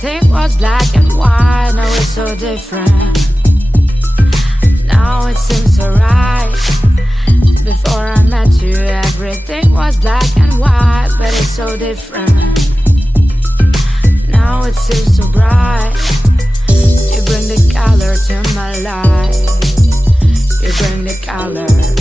Everything was black and white, now it's so different. Now it seems so right. Before I met you, everything was black and white, but it's so different. Now it seems so bright. You bring the color to my life. You bring the color.